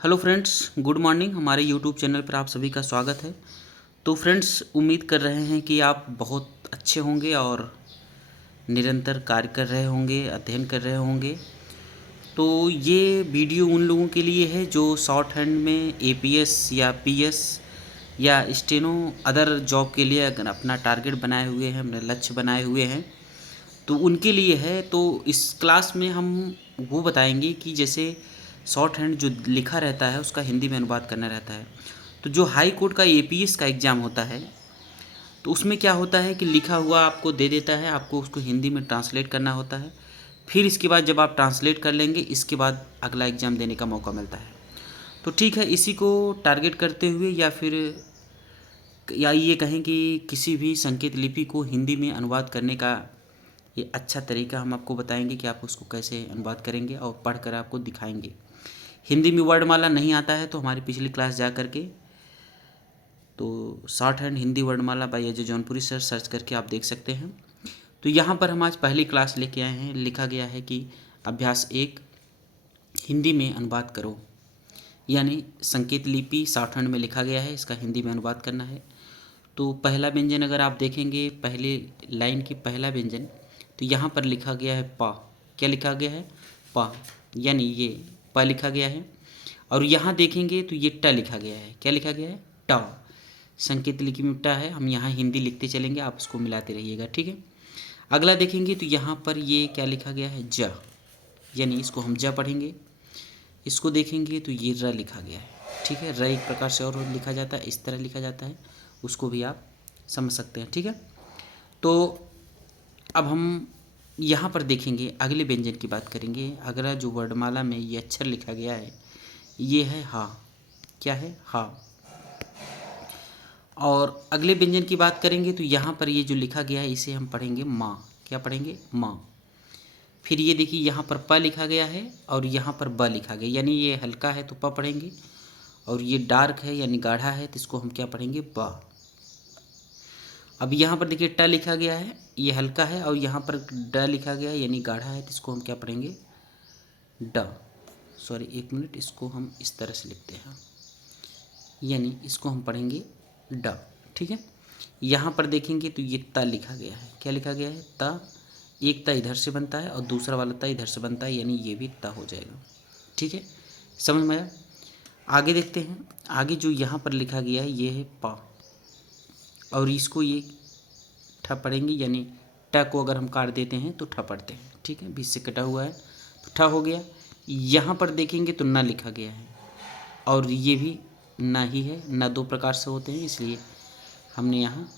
Hello friends, good morning. हमारे YouTube channel पर आप सभी का स्वागत है। तो फ्रेंड्स, उम्मीद कर रहे हैं कि आप बहुत अच्छे होंगे और निरंतर कार्य कर रहे होंगे, अध्ययन कर रहे होंगे। तो ये वीडियो उन लोगों के लिए है जो शॉर्ट हैंड में एपीएस या पीएस या स्टेनो अदर जॉब के लिए अगर अपना टारगेट बनाए हुए हैं, अपना लक्ष्य बनाए हुए हैं, तो उनके लिए है। तो इस क्लास में हम वो बताएंगे कि जैसे शॉर्ट हैंड जो लिखा रहता है उसका हिंदी में अनुवाद करना रहता है। तो जो हाई कोर्ट का एपीएस का एग्ज़ाम होता है, तो उसमें क्या होता है कि लिखा हुआ आपको दे देता है, आपको उसको हिंदी में ट्रांसलेट करना होता है। फिर इसके बाद जब आप ट्रांसलेट कर लेंगे, इसके बाद अगला एग्ज़ाम देने का मौका मिलता है। तो ठीक है, इसी को टारगेट करते हुए या ये कहें कि किसी भी संकेत लिपि को हिंदी में अनुवाद करने का ये अच्छा तरीका हम आपको बताएंगे कि आप उसको कैसे अनुवाद करेंगे और पढ़कर आपको दिखाएंगे। हिंदी में वर्णमाला नहीं आता है तो हमारी पिछली क्लास जा करके तो शॉर्ट हैंड हिंदी वर्णमाला by Ajay Jaunpuri sir search करके आप देख सकते हैं। तो यहाँ पर हम आज पहली क्लास लेके आए हैं। लिखा गया है कि अभ्यास 1 हिंदी में अनुवाद करो, यानी संकेत लिपि शॉर्ट हैंड में लिखा गया है, इसका हिंदी में अनुवाद करना है। तो पहला व्यंजन अगर आप देखेंगे, पहले लाइन की पहला व्यंजन, तो यहाँ पर लिखा गया है पा। क्या लिखा गया है? पा, यानी ये प लिखा गया है। और यहाँ देखेंगे तो ये ट लिखा गया है। क्या लिखा गया है? ट। संकेत लिपि में ट है। हम यहाँ हिंदी लिखते चलेंगे, आप उसको मिलाते रहिएगा, ठीक है। अगला देखेंगे तो यहाँ पर ये क्या लिखा गया है? ज, यानी इसको हम ज पढ़ेंगे। इसको देखेंगे तो ये र लिखा गया है, ठीक है। र एक प्रकार से और लिखा जाता है, इस तरह लिखा जाता है, उसको भी आप समझ सकते हैं, ठीक है। तो अब हम यहाँ पर देखेंगे, अगले व्यंजन की बात करेंगे। अगला जो वर्णमाला में ये अक्षर लिखा गया है ये है हा। क्या है? हा। और अगले व्यंजन की बात करेंगे तो यहाँ पर ये जो लिखा गया है इसे हम पढ़ेंगे माँ। क्या पढ़ेंगे? माँ। फिर ये देखिए यहाँ पर प लिखा गया है और यहाँ पर ब लिखा गया, यानी ये हल्का है तो प पढ़ेंगे, और ये डार्क है यानी गाढ़ा है तो इसको हम क्या पढ़ेंगे? ब। अब यहाँ पर देखिए ट लिखा गया है, ये हल्का है, और यहाँ पर ड लिखा गया है यानी गाढ़ा है, तो इसको हम क्या पढ़ेंगे? ड। सॉरी, एक मिनट, इसको हम इस तरह से लिखते हैं, यानी इसको हम पढ़ेंगे ड, ठीक है। यहाँ पर देखेंगे तो ये त लिखा गया है। क्या लिखा गया है? त। एक त इधर से बनता है और दूसरा वाला त इधर से बनता है, यानी ये भी त हो जाएगा, ठीक है। समझ में आया? आगे देखते हैं। आगे जो यहाँ पर लिखा गया है ये है पा, और इसको ये ठ पढ़ेंगे, यानी ट को अगर हम काट देते हैं तो ठ पढ़ते हैं, ठीक है। बीच से कटा हुआ है तो ठ हो गया। यहाँ पर देखेंगे तो न लिखा गया है, और ये भी न ही है। न दो प्रकार से होते हैं, इसलिए हमने यहाँ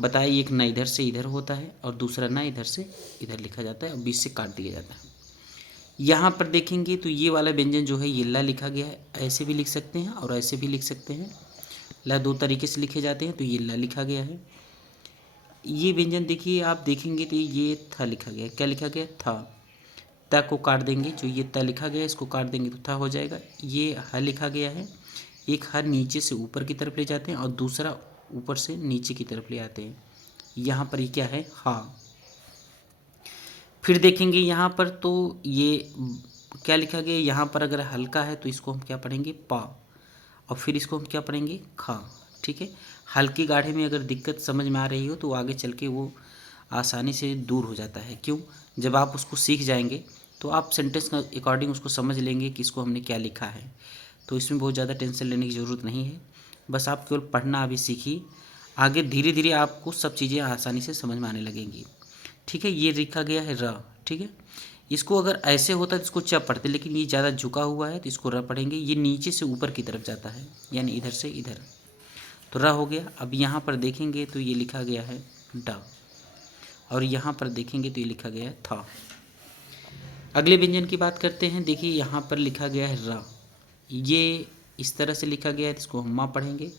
बताया, एक न इधर से इधर होता है और दूसरा न इधर से इधर लिखा जाता है और बीच से काट दिया जाता है। यहाँ पर देखेंगे तो ये वाला व्यंजन जो है ये ला लिखा गया है। ऐसे भी लिख सकते हैं और ऐसे भी लिख सकते हैं। ला दो तरीके से लिखे जाते हैं, तो ये ला लिखा गया है। ये व्यंजन देखिए, आप देखेंगे तो ये था लिखा गया है। क्या लिखा गया? था। त को काट देंगे, जो ये त लिखा गया है इसको काट देंगे तो था हो जाएगा। ये ह लिखा गया है, एक ह नीचे से ऊपर की तरफ ले जाते हैं और दूसरा ऊपर से नीचे की तरफ ले आते हैं। यहाँ पर ये क्या है? हा। फिर देखेंगे यहाँ पर तो ये क्या लिखा गया? यहाँ पर अगर हल्का है तो इसको हम क्या पढ़ेंगे? पा, और फिर इसको हम क्या पढ़ेंगे? खा, ठीक है। हल्की गाढ़े में अगर दिक्कत समझ में आ रही हो तो आगे चल के वो आसानी से दूर हो जाता है। क्यों? जब आप उसको सीख जाएंगे तो आप सेंटेंस का अकॉर्डिंग उसको समझ लेंगे कि इसको हमने क्या लिखा है। तो इसमें बहुत ज़्यादा टेंशन लेने की ज़रूरत नहीं है, बस आप केवल पढ़ना अभी सीखिए। आगे धीरे धीरे आपको सब चीज़ें आसानी से समझ में आने लगेंगी, ठीक है। ये लिखा गया है र, ठीक है। इसको अगर ऐसे होता तो इसको च पढ़ते, लेकिन ये ज़्यादा झुका हुआ है तो इसको र पढ़ेंगे। ये नीचे से ऊपर की तरफ जाता है, यानी इधर से इधर, तो र हो गया। अब यहाँ पर देखेंगे तो ये लिखा गया है ड, और यहाँ पर देखेंगे तो ये लिखा गया है था। अगले व्यंजन की बात करते हैं। देखिए यहाँ पर लिखा गया है र, ये इस तरह से लिखा गया है, इसको हम माँ पढ़ेंगे।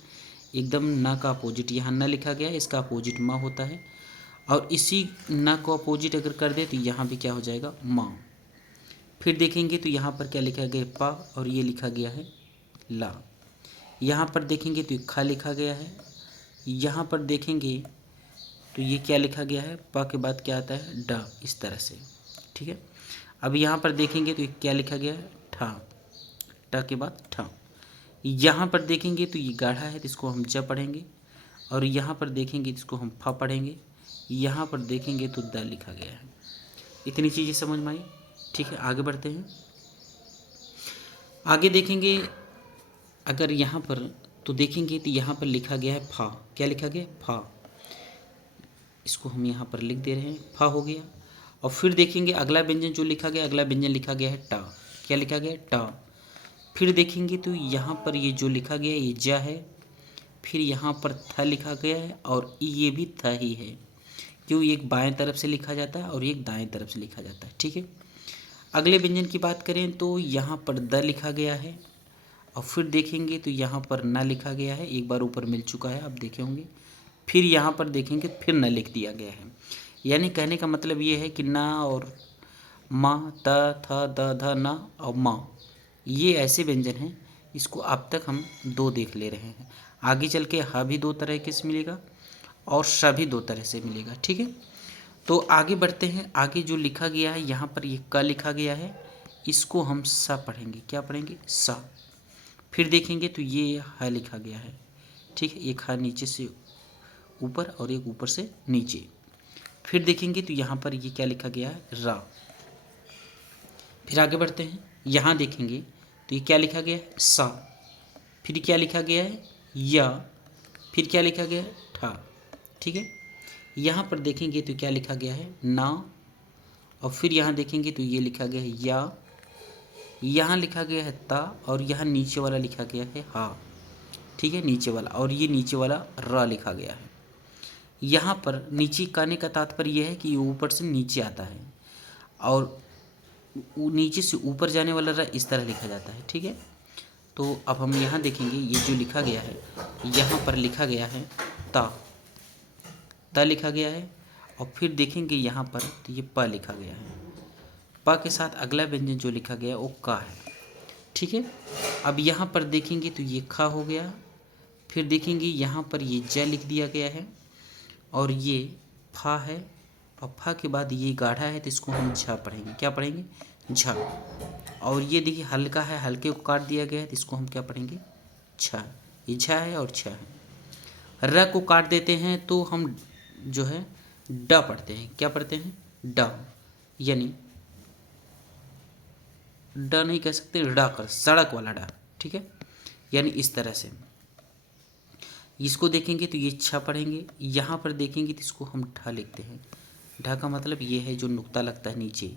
एकदम न का अपोजिट यहाँ न लिखा गया है, इसका अपोजिट माँ होता है, और इसी न को अपोजिट अगर कर दे तो यहाँ भी क्या हो जाएगा? माँ। फिर देखेंगे तो यहाँ पर क्या लिखा गया है? पा, और ये लिखा गया है ला। यहाँ पर देखेंगे तो खा लिखा गया है। यहाँ पर देखेंगे तो ये क्या लिखा गया है? पा के बाद क्या आता है? ड, इस तरह से, ठीक है। अब यहाँ पर देखेंगे तो क्या लिखा गया है? ठा। ट के बाद ठ। यहाँ पर देखेंगे तो ये गाढ़ा है तो इसको हम ज पढ़ेंगे, और यहाँ पर देखेंगे तो इसको हम फ पढ़ेंगे, यहाँ पर देखेंगे तो द लिखा गया है। इतनी चीज़ें समझ में आई। ठीक है, आगे बढ़ते हैं। आगे देखेंगे अगर यहाँ पर तो देखेंगे तो यहाँ पर लिखा गया है फा। क्या लिखा गया? फा। इसको हम यहाँ पर लिख दे रहे हैं, फा हो गया। और फिर देखेंगे अगला व्यंजन जो लिखा गया, अगला व्यंजन लिखा गया है टा। क्या लिखा गया है? टा। फिर देखेंगे तो यहाँ पर ये जो लिखा गया है ये ज है, फिर यहाँ पर थ लिखा गया है और ये भी थ ही है, क्यों एक बाएं तरफ से लिखा जाता है और एक दाएं तरफ से लिखा जाता है। ठीक है, अगले व्यंजन की बात करें तो यहाँ पर द लिखा गया है, और फिर देखेंगे तो यहाँ पर न लिखा गया है, एक बार ऊपर मिल चुका है आप देखे होंगे। फिर यहाँ पर देखेंगे फिर न लिख दिया गया है। यानी कहने का मतलब ये है कि न और म, त, थ, द, ध, न और म, ये ऐसे व्यंजन हैं, इसको अब तक हम दो देख ले रहे हैं। आगे चल के ह भी दो तरह के से मिलेगा और श भी दो तरह से मिलेगा। ठीक है, तो आगे बढ़ते हैं। आगे जो लिखा गया है यहाँ पर ये क लिखा गया है, इसको हम स पढ़ेंगे। क्या पढ़ेंगे? स। फिर देखेंगे तो ये ह लिखा गया है। ठीक है, एक ह नीचे से ऊपर और एक ऊपर से नीचे। फिर देखेंगे तो यहाँ पर ये क्या लिखा गया है? रा। फिर आगे बढ़ते हैं, यहाँ देखेंगे तो ये क्या लिखा गया है? सा। फिर क्या लिखा गया है? या। फिर क्या लिखा गया है? ठा। ठीक है, यहाँ पर देखेंगे तो क्या लिखा गया है? ना। और फिर यहाँ देखेंगे तो ये लिखा गया है या, यहाँ लिखा गया है ता, और यहाँ नीचे वाला लिखा गया है हा। ठीक है, नीचे वाला, और ये नीचे वाला रा लिखा गया है। यहाँ पर नीचे कहने का तात्पर्य यह है कि ये ऊपर से नीचे आता है, और नीचे से ऊपर जाने वाला रा इस तरह लिखा जाता है। ठीक है, तो अब हम यहाँ देखेंगे ये जो लिखा गया है, यहाँ पर लिखा गया है ता, ता लिखा गया है। और फिर देखेंगे यहाँ पर तो ये प लिखा गया है, प के साथ अगला व्यंजन जो लिखा गया वो का है। ठीक है, अब यहाँ पर देखेंगे तो ये खा हो गया। फिर देखेंगे यहाँ पर ये ज लिख दिया गया है, और ये फा है, और फा के बाद ये गाढ़ा है तो इसको हम झा पढ़ेंगे। क्या पढ़ेंगे? झा। और ये देखिए हल्का है, हल्के को काट दिया गया है तो इसको हम क्या पढ़ेंगे? छा। ये झा है और छा है। र को काट देते हैं तो हम जो है ड पढ़ते हैं। क्या पढ़ते हैं? ड। यानी ड नहीं कह सकते, ड कर, सड़क वाला ड। ठीक है, यानी इस तरह से इसको देखेंगे तो ये छा पढ़ेंगे। यहाँ पर देखेंगे तो इसको हम ढ लिखते हैं। ढ का मतलब ये है जो नुक्ता लगता है नीचे,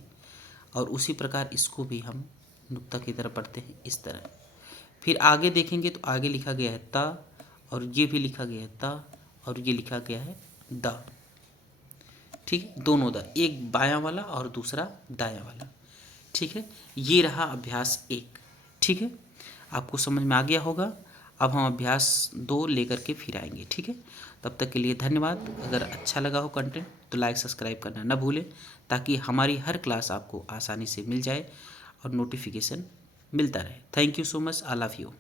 और उसी प्रकार इसको भी हम नुक्ता की तरह पढ़ते हैं इस तरह। फिर आगे देखेंगे तो आगे लिखा गया है ता, और ये भी लिखा गया है ता, और ये लिखा गया है दा। ठीक है, दोनों दा, एक बायां वाला और दूसरा दायां वाला। ठीक है, ये रहा अभ्यास 1। ठीक है, आपको समझ में आ गया होगा। अब हम अभ्यास 2 लेकर के फिर आएंगे। ठीक है, तब तक के लिए धन्यवाद। अगर अच्छा लगा हो कंटेंट तो लाइक सब्सक्राइब करना न भूलें, ताकि हमारी हर क्लास आपको आसानी से मिल जाए और नोटिफिकेशन मिलता रहे। Thank you so much, I love you.